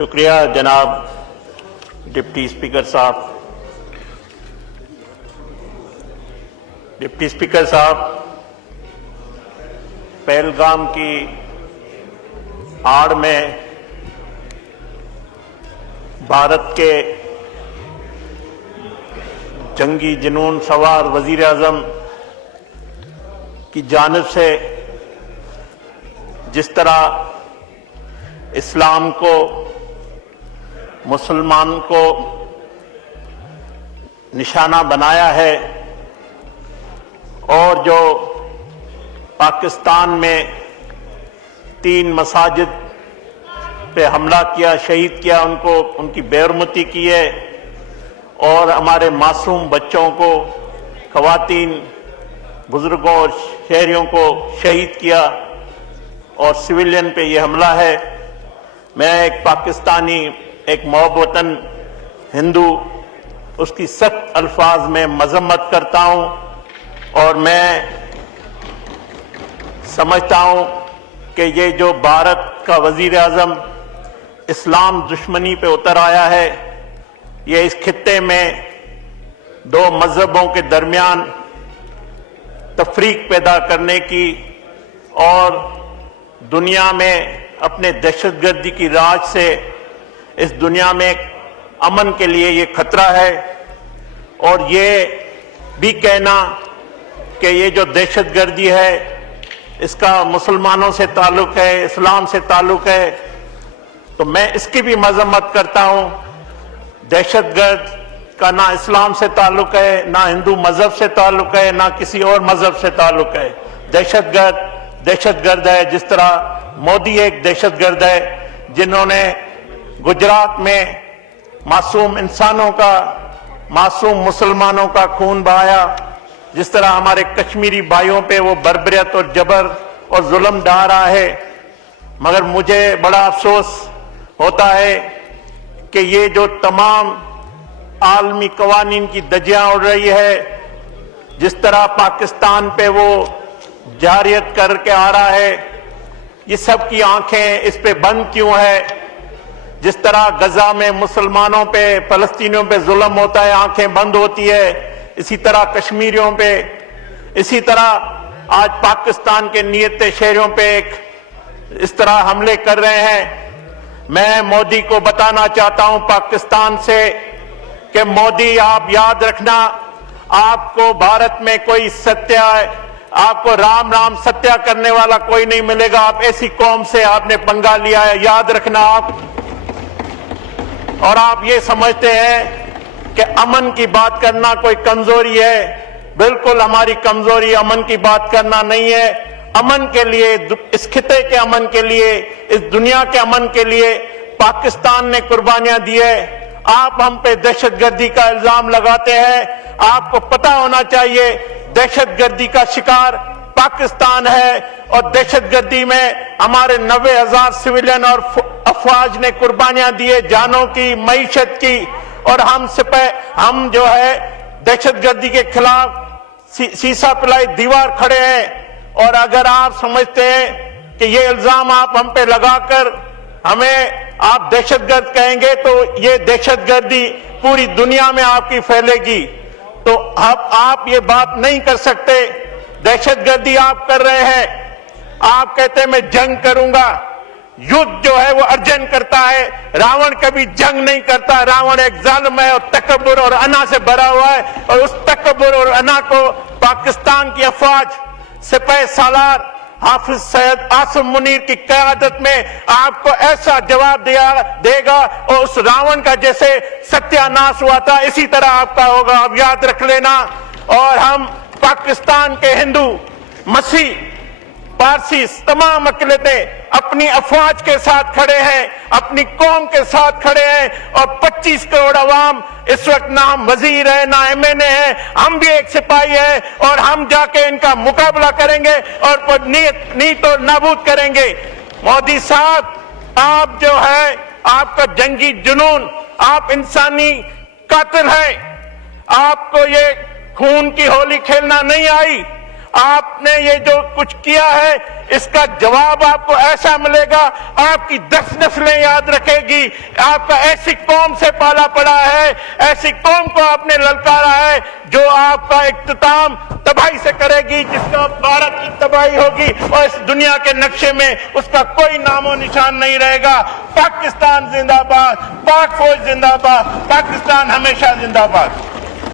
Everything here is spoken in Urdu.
شکریہ جناب ڈپٹی اسپیکر صاحب۔ ڈپٹی اسپیکر صاحب، پہلگام کی آڑ میں بھارت کے جنگی جنون سوار وزیر اعظم کی جانب سے جس طرح اسلام کو، مسلمان کو نشانہ بنایا ہے اور جو پاکستان میں 3 مساجد پہ حملہ کیا، شہید کیا، ان کی بے حرمتی کی ہے اور ہمارے معصوم بچوں کو، خواتین، بزرگوں اور شہریوں کو شہید کیا اور سویلین پہ یہ حملہ ہے۔ میں ایک پاکستانی، ایک محب وطن ہندو، اس کی سخت الفاظ میں مذمت کرتا ہوں اور میں سمجھتا ہوں کہ یہ جو بھارت کا وزیر اعظم اسلام دشمنی پہ اتر آیا ہے، یہ اس خطے میں 2 مذہبوں کے درمیان تفریق پیدا کرنے کی اور دنیا میں اپنے دہشت گردی کی راج سے اس دنیا میں امن کے لیے یہ خطرہ ہے، اور یہ بھی کہنا کہ یہ جو دہشت گردی ہے اس کا مسلمانوں سے تعلق ہے، اسلام سے تعلق ہے، تو میں اس کی بھی مذمت کرتا ہوں۔ دہشت گرد کا نہ اسلام سے تعلق ہے، نہ ہندو مذہب سے تعلق ہے، نہ کسی اور مذہب سے تعلق ہے۔ دہشت گرد ہے، جس طرح مودی ایک دہشت گرد ہے جنہوں نے گجرات میں معصوم انسانوں کا، معصوم مسلمانوں کا خون بہایا، جس طرح ہمارے کشمیری بھائیوں پہ وہ بربریت اور جبر اور ظلم ڈھا رہا ہے۔ مگر مجھے بڑا افسوس ہوتا ہے کہ یہ جو تمام عالمی قوانین کی دھجیاں اڑ رہی ہے، جس طرح پاکستان پہ وہ جارحیت کر کے آ رہا ہے، یہ سب کی آنکھیں اس پہ بند کیوں ہے؟ جس طرح غزہ میں مسلمانوں پہ، فلسطینیوں پہ ظلم ہوتا ہے، آنکھیں بند ہوتی ہے، اسی طرح کشمیریوں پہ، اسی طرح آج پاکستان کے نیت شہریوں پہ اس طرح حملے کر رہے ہیں۔ میں مودی کو بتانا چاہتا ہوں پاکستان سے کہ مودی، آپ یاد رکھنا، آپ کو بھارت میں کوئی ستیہ ہے، آپ کو رام رام ستیہ کرنے والا کوئی نہیں ملے گا۔ آپ ایسی قوم سے آپ نے پنگا لیا ہے، یاد رکھنا آپ۔ اور آپ یہ سمجھتے ہیں کہ امن کی بات کرنا کوئی کمزوری ہے، بالکل ہماری کمزوری امن کی بات کرنا نہیں ہے۔ امن کے لیے، اس خطے کے امن کے لیے، اس دنیا کے امن کے لیے پاکستان نے قربانیاں دی ہے۔ آپ ہم پہ دہشت گردی کا الزام لگاتے ہیں، آپ کو پتہ ہونا چاہیے دہشت گردی کا شکار پاکستان ہے، اور دہشت گردی میں ہمارے 90,000 سویلین اور افواج نے قربانیاں دیے، جانوں کی، معیشت کی، اور ہم جو ہے دہشت گردی کے خلاف سیسا پلائی دیوار کھڑے ہیں۔ اور اگر آپ سمجھتے ہیں کہ یہ الزام آپ ہم پہ لگا کر ہمیں آپ دہشت گرد کہیں گے تو یہ دہشت گردی پوری دنیا میں آپ کی پھیلے گی، تو اب آپ یہ بات نہیں کر سکتے۔ دہشت گردی آپ کر رہے ہیں، آپ کہتے ہیں میں جنگ کروں گا۔ یدھ جو ہے وہ ارجن کرتا ہے، راون کبھی جنگ نہیں کرتا۔ راون ایک ظالم ہے اور تکبر اور انا سے بھرا ہوا ہے، اور اس تکبر اور انا کو پاکستان کی افواج، سپہ سالار حافظ سید عاصم منیر کی قیادت میں آپ کو ایسا جواب دے گا، اور اس راون کا جیسے ستیہ ناش ہوا تھا اسی طرح آپ کا ہوگا، اب یاد رکھ لینا۔ اور ہم پاکستان کے ہندو، مسیح، پارسی، تمام اقلیتیں اپنی افواج کے ساتھ کھڑے ہیں، اپنی قوم کے ساتھ کھڑے ہیں، اور 25 کروڑ عوام اس وقت نہ ہم وزیر ہیں، نہ MNA ہیں، ہم بھی ایک سپاہی ہیں، اور ہم جا کے ان کا مقابلہ کریں گے اور نیت اور نابود کریں گے۔ مودی صاحب، آپ جو ہے، آپ کا جنگی جنون، آپ انسانی قاتل ہیں، آپ کو یہ خون کی ہولی کھیلنا نہیں آئی۔ آپ نے یہ جو کچھ کیا ہے اس کا جواب آپ کو ایسا ملے گا، آپ کی 10 نسلیں یاد رکھے گی۔ آپ کا ایسی قوم سے پالا پڑا ہے، ایسی قوم کو آپ نے للکارا ہے جو آپ کا اختتام تباہی سے کرے گی، جس کا بھارت کی تباہی ہوگی اور اس دنیا کے نقشے میں اس کا کوئی نام و نشان نہیں رہے گا۔ پاکستان زندہ باد، پاک فوج زندہ باد، پاکستان ہمیشہ زندہ باد۔